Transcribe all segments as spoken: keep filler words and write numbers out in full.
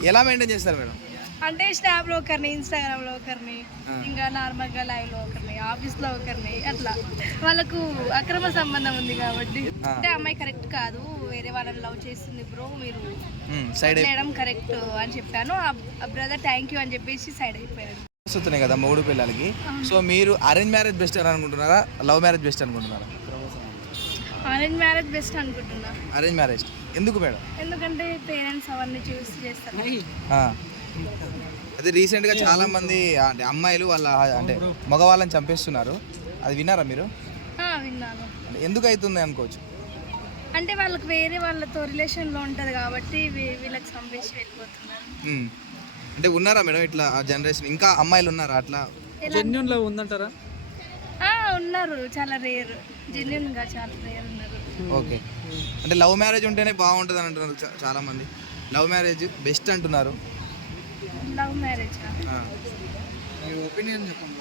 ఎలా మెయింటైన్ చేస్తారు మేడం? అంటే స్నాప్లో ఒకరిని, ఇన్స్టాగ్రామ్లో ఒకరిని, ఇంకా నార్మల్గా లైవ్లో ఒకరిని, ఆఫీస్లో ఒకరిని, అట్లా వాళ్ళకు అక్రమ సంబంధం ఉంది కాబట్టి అంటే అమ్మాయి కరెక్ట్ కాదు, వేరే వాళ్ళని లవ్ చేస్తుంది బ్రో, మీరు సైడ్ చేయడం కరెక్ట్ అని చెప్పాను. ఆ బ్రదర్ థ్యాంక్ యూ అని చెప్పేసి సైడ్ అయిపోయాడు. వస్తున్నాయి కదా మూడు పిల్లలకి. సో మీరు అరేంజ్ మ్యారేజ్ బెస్ట్ అని అనుకుంటున్నారా, లవ్ మ్యారేజ్ బెస్ట్ అనుకుంటున్నారా? అరేంజ్ మ్యారేజ్ బెస్ట్ అనుకుంటున్నా. అరేంజ్ మ్యారేజ్ ఎందుకు మేడం? ఎందుకంటే పేరెంట్స్ అవన్నీ చూస్ చేస్తారు. అదే రీసెంట్గా చాలా మంది అంటే అమ్మాయిలు వాళ్ళ అంటే మగవాళ్ళని చంపేస్తున్నారు, అది విన్నారా మీరు? విన్నాను. ఎందుకు అవుతుంది అనుకోవచ్చు? అంటే వాళ్ళకి వేరే వాళ్ళతో రిలేషన్లో ఉంటుంది కాబట్టి వీళ్ళకి చంపేసి వెళ్ళిపోతున్నారు. అంటే ఉన్నారా మేడం ఇట్లా జనరేషన్ ఇంకా అమ్మాయిలు ఉన్నారా అట్లా జెన్యూన్ లవ్ ఉందంటారా? ఉన్నారు, చాలా రేర్, జెన్యూన్గా చాలా రేర్ ఉన్నారు. ఓకే, అంటే లవ్ మ్యారేజ్ ఉంటేనే బాగుంటుంది అని అంటున్నారు చాలా మంది. లవ్ మ్యారేజ్ బెస్ట్ అంటున్నారు. లవ్ మ్యారేజ్ ఒపీనియన్ చెప్పండి.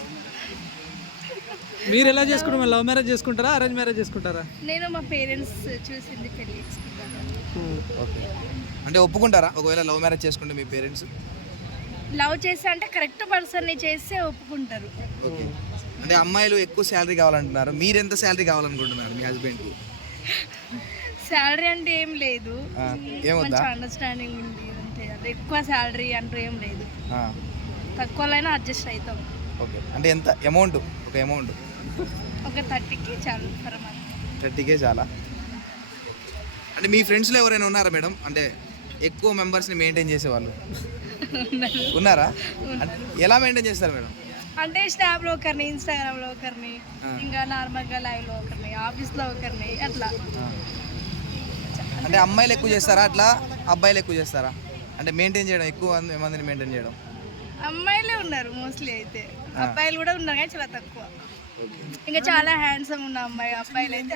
మీరు ఎలా చేసుకుంటారు? లవ్ మ్యారేజ్ చేసుకుంటారా, అరేంజ్ మ్యారేజ్ చేసుకుంటారా? నేను మా పేరెంట్స్ చూసింది పెళ్లి చేసుకుంటాను. ఓకే, అంటే ఒప్పుకుంటారా ఒకవేళ లవ్ మ్యారేజ్ చేసుకుంటే మీ పేరెంట్స్? లవ్ చేస్తే అంటే కరెక్ట్ పర్సన్ని చేస్తే ఒప్పుకుంటారు. ఓకే, అంటే అమ్మాయిలు ఎక్కువ శాలరీ కావాలంటున్నారు, మీరు ఎంత శాలరీ కావాలనుకుంటున్నారు మీ హస్బెండ్కి? శాలరీ అంటే ఏం లేదు, ఏమొద్దా? అండర్స్టాండింగ్ ఉంది అంతే, అది ఎక్కువ శాలరీ అంటూ ఏం లేదు, తక్కువలైనా అడ్జస్ట్ అవుతాం. ఓకే, అంటే ఎంత అమౌంట్? ఒక అమౌంట్ ఒక థర్టీకి చాలు పర్ మంత్. థర్టీకే చాలా. అంటే మీ ఫ్రెండ్స్లో ఎవరైనా ఉన్నారా మేడం, అంటే ఎక్కువ మెంబర్స్ని మెయింటైన్ చేసేవాళ్ళు ఉన్నారా? ఎలా మెయింటైన్ చేస్తారు మేడం? అంటే స్నాప్లో ఒకరిని, ఇన్స్టాగ్రామ్లో ఒకరిని, ఇంకా నార్మల్గా లైవ్లో ఒకరిని, ఆఫీస్లో ఒకరిని, అట్లా. అంటే అమ్మాయిలు ఎక్కువ చేస్తారా అట్లా, అబ్బాయిలు ఎక్కువ చేస్తారా? అంటే మెయింటైన్ చేయడం ఎక్కువ మందిని మెయింటైన్ చేయడం? అమ్మాయిలే ఉన్నారు మోస్ట్లీ, అయితే అబ్బాయిలు కూడా ఉన్నారు కానీ చాలా తక్కువ. ఇంకా చాలా హ్యాండ్సమ్ ఉన్న అమ్మాయి, అబ్బాయిలు అయితే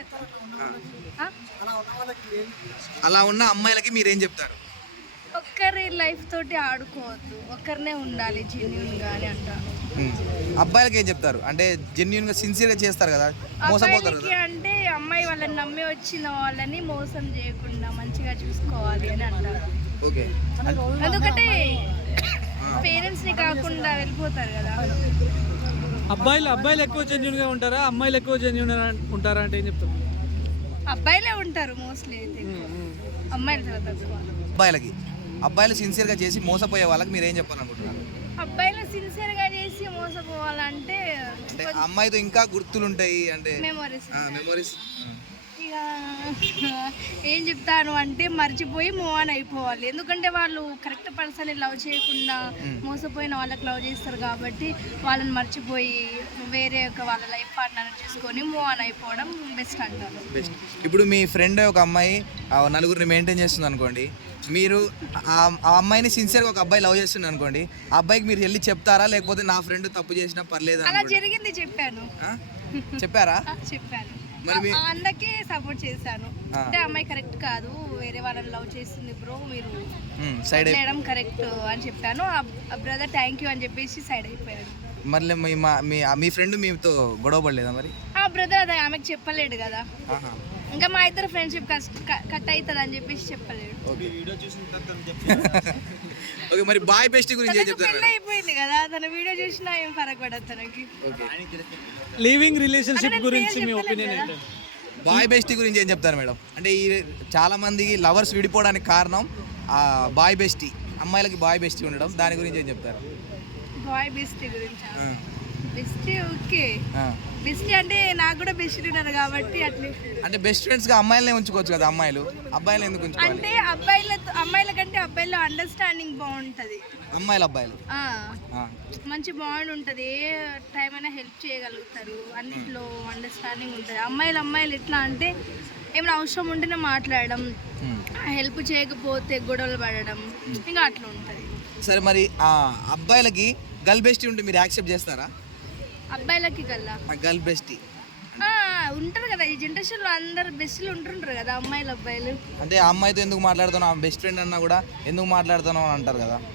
అలా ఉన్న అమ్మాయిలకి మీరేం చెప్తారు? ఒక్కరి లైఫ్ తోటి ఆడుకోవద్దు, ఒక్కరినే ఉండాలి జెన్యూన్గా అని అంటారు. అబ్బాయిలకి ఏం చెప్తారు? అంటే జెన్యూన్గా సిన్సియర్గా చేస్తారు కదా, మోసపోతారు కదా. అంటే అమ్మాయి వాళ్ళని నమ్మి వచ్చిన వాళ్ళని మోసం చేయకుండా మంచిగా చూసుకోవాలి అని అంటారు. ఓకే, ఎందుకంటే పేరెంట్స్ని కాకుండా వెళ్ళిపోతారు కదా. అబ్బాయిలు అబ్బాయిలు ఎక్కువ జెన్యూన్గా ఉంటారా, అమ్మాయిలు ఎక్కువ జెన్యూన్ ఉంటారా అంటే ఏం చెప్తారు? అబ్బాయిలే ఉంటారు మోస్ట్లీ, అయితే అమ్మాయిలు చాలా తక్కువ. అబ్బాయిలకి అబ్బాయిలు సిన్సియర్గా చేసి మోసపోయే వాళ్ళకి మీరు ఏం చెప్పాలనుకుంటున్నారు? అబ్బాయిలు సిన్సియర్గా చేసి మోసపోవాలంటే అమ్మాయితో ఇంకా గుర్తులు ఉంటాయి, అంటే మెమోరీస్ మెమోరీస్ ఇక ఏం చెప్తాను అంటే మర్చిపోయి మూవ్ ఆన్ అయిపోవాలి. ఎందుకంటే వాళ్ళు కరెక్ట్ పర్సన్ లవ్ చేయకుండా మోసపోయిన వాళ్ళకి లవ్ చేస్తారు కాబట్టి వాళ్ళని మర్చిపోయి వేరే ఒక వాళ్ళ లైఫ్ పార్ట్నర్ చేసుకొని మూవ్ ఆన్ అయిపోవడం బెస్ట్ అంటారు. బెస్ట్. ఇప్పుడు మీ ఫ్రెండ్ ఒక అమ్మాయి నలుగురిని మెయింటైన్ చేస్తుంది అనుకోండి, మీరు ఆ అమ్మాయిని సిన్సియర్గా ఒక అబ్బాయి లవ్ చేస్తుంది అనుకోండి, ఆ అబ్బాయికి మీరు వెళ్ళి చెప్తారా, లేకపోతే నా ఫ్రెండ్ తప్పు చేసినా పర్లేదు అలా జరిగింది చెప్పాను? చెప్పారా? చెప్పాను, అందరికీ సపోర్ట్ చేశాను. అంటే అమ్మాయి కరెక్ట్ కాదు, వేరే వాళ్ళని లవ్ చేస్తుంది బ్రో, మీరు సైడ్ చేయడం కరెక్ట్ అని చెప్పాను. ఆ బ్రదర్ థ్యాంక్ యూ అని చెప్పేసి సైడ్ అయిపోయాడు. మళ్ళీ మీ మీ మీ ఫ్రెండ్ మీతో గొడవ పడలేదా మరి? ఆ బ్రదర్ అదే ఆమెకు చెప్పలేడు కదా, ఇంకా మా ఇద్దరు ఫ్రెండ్షిప్ కట్ అవుతుంది అని చెప్పేసి చెప్పలేడు. ఓకే, మరి బాయ్ బెస్ట్ గురించి ఏం చెప్తారు? పెళ్ళి అయిపోయింది కదా, తన వీడియో చూసినా ఏం ఫరక్ పడదు తనకి. లివింగ్ రిలేషన్షిప్ గురించి మీ ఒపీనియన్ ఏంటి? బాయ్ బెస్టీ గురించి ఏం చెప్తారు మేడం? అంటే ఈ చాలా మందికి లవర్స్ విడిపోవడానికి కారణం బాయ్ బెస్టీ, అమ్మాయిలకి బాయ్ బెస్టీ ఉండడం, దాని గురించి ఏం చెప్తారు? బాయ్ బెస్టీ గురించి బెస్టీ ఓకే, బెస్టీ అంటే నాకు కూడా బెస్ట్ ఉన్నారు కాబట్టి అట్లా. అంటే బెస్ట్ ఫ్రెండ్స్ గా అమ్మాయిలనే ఉంచుకోవచ్చు కదా, అమ్మాయిలు అబ్బాయిలు ఎందుకు ఉంచుకోవాలి? అంటే అబ్బాయిలతో అమ్మాయిల కంటే అబ్బాయిలో అండర్స్టాండింగ్ బాగుంటది. అమ్మాయిలు అబ్బాయిలు మంచి బాండ్ ఉంటుంది, ఏ టైం అయినా హెల్ప్ చేయగలుగుతారు, అన్నిట్లో అండర్స్టాండింగ్ ఉంటుంది. అమ్మాయిలు అమ్మాయిలు ఎట్లా అంటే ఏమైనా అవసరం ఉంటేనే మాట్లాడడం, హెల్ప్ చేయకపోతే గొడవలు పడడం, ఇంకా అట్లా ఉంటుంది. సరే, మరి అబ్బాయిలకి గర్ల్ బెస్టీ ఉంటే మీరు యాక్సెప్ట్ చేస్తారా? అబ్బాయిలకి గల్లా గర్ల్ బెస్టీ ఉంటారు కదా, ఈ జనరేషన్లో అందరు బెస్ట్లు ఉంటుంటారు కదా అమ్మాయిలు అబ్బాయిలు. అంటే ఆ అమ్మాయితో ఎందుకు మాట్లాడుతున్నావు, బెస్ట్ ఫ్రెండ్ అన్నా కూడా ఎందుకు మాట్లాడుతున్నావు అని అంటారు కదా.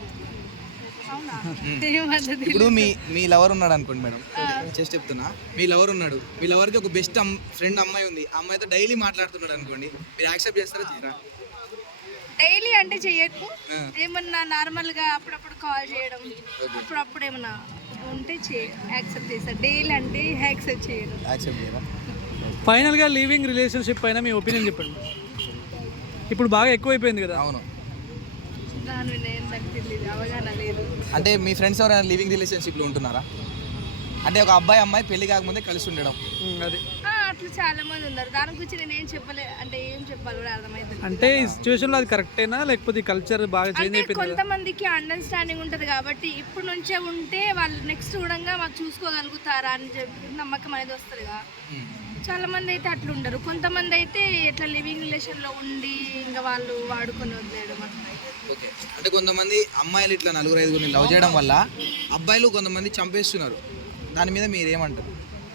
ఇప్పుడు మీ మీ లవర్ ఉన్నాడు అనుకోండి మేడం, జస్ట్ చెప్తున్నా, మీ లవర్ ఉన్నాడు, మీ లవర్కి ఒక బెస్ట్ ఫ్రెండ్ అమ్మాయి ఉంది, ఆ అమ్మాయితో డైలీ మాట్లాడుతున్నాడు అనుకోండి, మీరు యాక్సెప్ట్ చేస్తారా చేయరా? డైలీ అంటే చెయ్యకు, ఏమన్నా నార్మల్ గా అప్పుడప్పుడు కాల్ చేయడం, అప్పుడప్పుడు ఏమన్నా ఉంటే యాక్సెప్ట్ చేస్తా. డైలీ అంటే యాక్సెప్ట్ చేయను. యాక్సెప్ట్ చేయరా? ఫైనల్గా లివింగ్ రిలేషన్షిప్ పైన మీ ఒపీనియన్ చెప్పండి. ఇప్పుడు బాగా ఎక్కువైపోయింది కదా. అవును. దాని మీద ఏం నాకు తెలియదు, అవగాహన లేదు. అంటే మీ ఫ్రెండ్స్ ఎవరైనా లివింగ్ రిలేషన్షిప్లో ఉంటున్నారా? అంటే ఒక అబ్బాయి అమ్మాయి పెళ్లి కాకముందే కలిసి ఉండడం. అది ఆ, అట్లా చాలా మంది ఉన్నారు. దాని గురించి నేను ఏం చెప్పలే, అంటే ఏం చెప్పాలి కూడా అర్థమైంది. అంటే ఈ సిచ్యువేషన్లో అది కరెక్టేనా, లేకపోతే కల్చర్ బాగా చేంజ్ అంటే అయిపోయింది కదా? కొంతమందికి అండర్స్టాండింగ్ ఉంటుంది కాబట్టి ఇప్పుడు నుంచే ఉంటే వాళ్ళు నెక్స్ట్ కూడా మాకు చూసుకోగలుగుతారా అని చెప్పి నమ్మకం అనేది వస్తుందిగా. చాలా మంది అయితే అట్లా ఉండరు. కొంతమంది అయితే ఇట్లా లివింగ్ రిలేషన్ లో ఉండి ఇంకా వాళ్ళు వాడుకొని వదిలేయడం అట్లా. ఓకే. అంటే కొంతమంది అమ్మాయిలు ఇట్లా నలుగురు ఐదుగురిని లవ్ చేయడం వల్ల అబ్బాయిలు కొంతమంది చంపేస్తున్నారు. దాని మీద మీరు ఏమంటారు?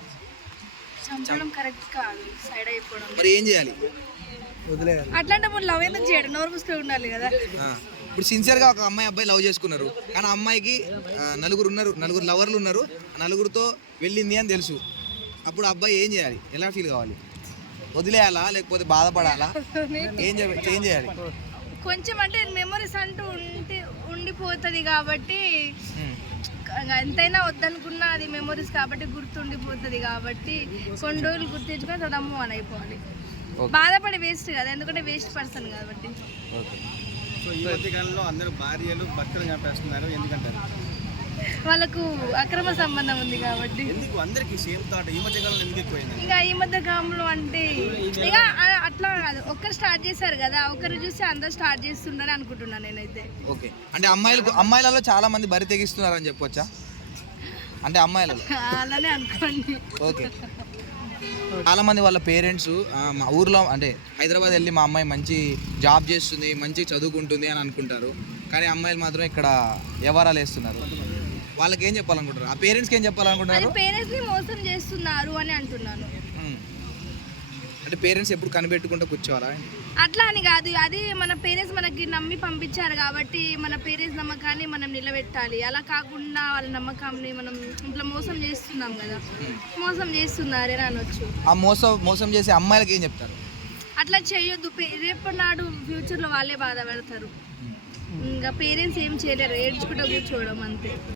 చంపడం కరెక్ట్ కాదు, సైడ్ అయిపోవడం. మరి ఏం చేయాలి? వదిలేయాలి. అట్లాంటి మనం లవ్ ఎందుకు చేయడం? నోరు మూసుకొని ఉండాలి కదా. ఇప్పుడు సిన్సియర్గా ఒక అమ్మాయి అబ్బాయి లవ్ చేసుకున్నారు, కానీ ఆ అమ్మాయికి ఆ, నలుగురు ఉన్నారు, నలుగురు లవర్లు ఉన్నారు, ఆ నలుగురితో వెళ్ళింది అని తెలుసు. అప్పుడు అబ్బాయి ఏం చేయాలి? ఎలా ఫీల్ కావాలి? వదిలేయాలా లేకపోతే బాధపడాలా? ఏం చేయాలి? ఏం చేయాలి? కొంచెం అంటే మెమరీస్ అంటూ ఉంటే ఉండిపోతుంది కాబట్టి ఎంతైనా వద్దనుకున్నా అది మెమరీస్ కాబట్టి గుర్తుండిపోతుంది కాబట్టి కొన్ని రోజులు గుర్తించుకొని తొడమ్ము అని అయిపోవాలి. బాధపడి వేస్ట్ కదా, ఎందుకంటే వేస్ట్ పర్సన్ కాబట్టి. సో ఈ మధ్య కాలంలో అందరూ భార్యలు భర్తలు చంపేస్తున్నారు, ఎందుకంటారు? వాళ్ళకు అక్రమ సంబంధం ఉంది కాబట్టి. ఎందుకు అందరికి సేమ్ థాట్ ఈ మధ్య కాలంలో ఎందుకు ఎక్కువైంది? ఇంకా ఈ మధ్య కాలంలో అంటే ఇక అట్లా కాదు, ఒక్కరు స్టార్ట్ చేశారు కదా, ఒకరు చూసి అందరు స్టార్ట్ చేస్తుండని అనుకుంటున్నాను నేనైతే. ఓకే. అంటే అమ్మాయిలకు అమ్మాయిలలో చాలా మంది బరి తెగిస్తున్నారు అని చెప్పొచ్చా? అంటే అమ్మాయిలలో అలానే అనుకోండి. ఓకే. చాలా మంది వాళ్ళ పేరెంట్స్ మా ఊర్లో అంటే హైదరాబాద్ వెళ్ళి మా అమ్మాయి మంచి జాబ్ చేస్తుంది, మంచి చదువుకుంటుంది అని అనుకుంటారు, కానీ అమ్మాయిలు మాత్రం ఇక్కడ వ్యవహారాలు వేస్తున్నారు. వాళ్ళకి ఏం చెప్పాలనుకుంటారు? ఆ పేరెంట్స్కి ఏం చెప్పాలనుకుంటున్నారు? పేరెంట్స్ ని మోసం చేస్తున్నారు అని అంటున్నాను. అంటే పేరెంట్స్ ఎప్పుడు కనిపెట్టుకుంటూ కూర్చోవాలా? అట్లా అని కాదు, అది మన పేరెంట్స్ మనకి నమ్మి పంపించారు కాబట్టి మన పేరెంట్స్ నమ్మకాన్ని మనం నిలబెట్టాలి. అలా కాకుండా వాళ్ళ నమ్మకాన్ని మనం ఇట్లా మోసం చేస్తున్నాం కదా, మోసం చేస్తున్నారే అనొచ్చు. ఆ మోసం మోసం చేసే అమ్మాయిలకి ఏం చెప్తారు? అట్లా చేయొద్దు. రేపటి నాడు ఫ్యూచర్లో వాళ్ళే బాధపడతారు. ఇంకా పేరెంట్స్ ఏం చేయలేరు, ఏడ్చుకుంటూ కూర్చోవడం అంతే.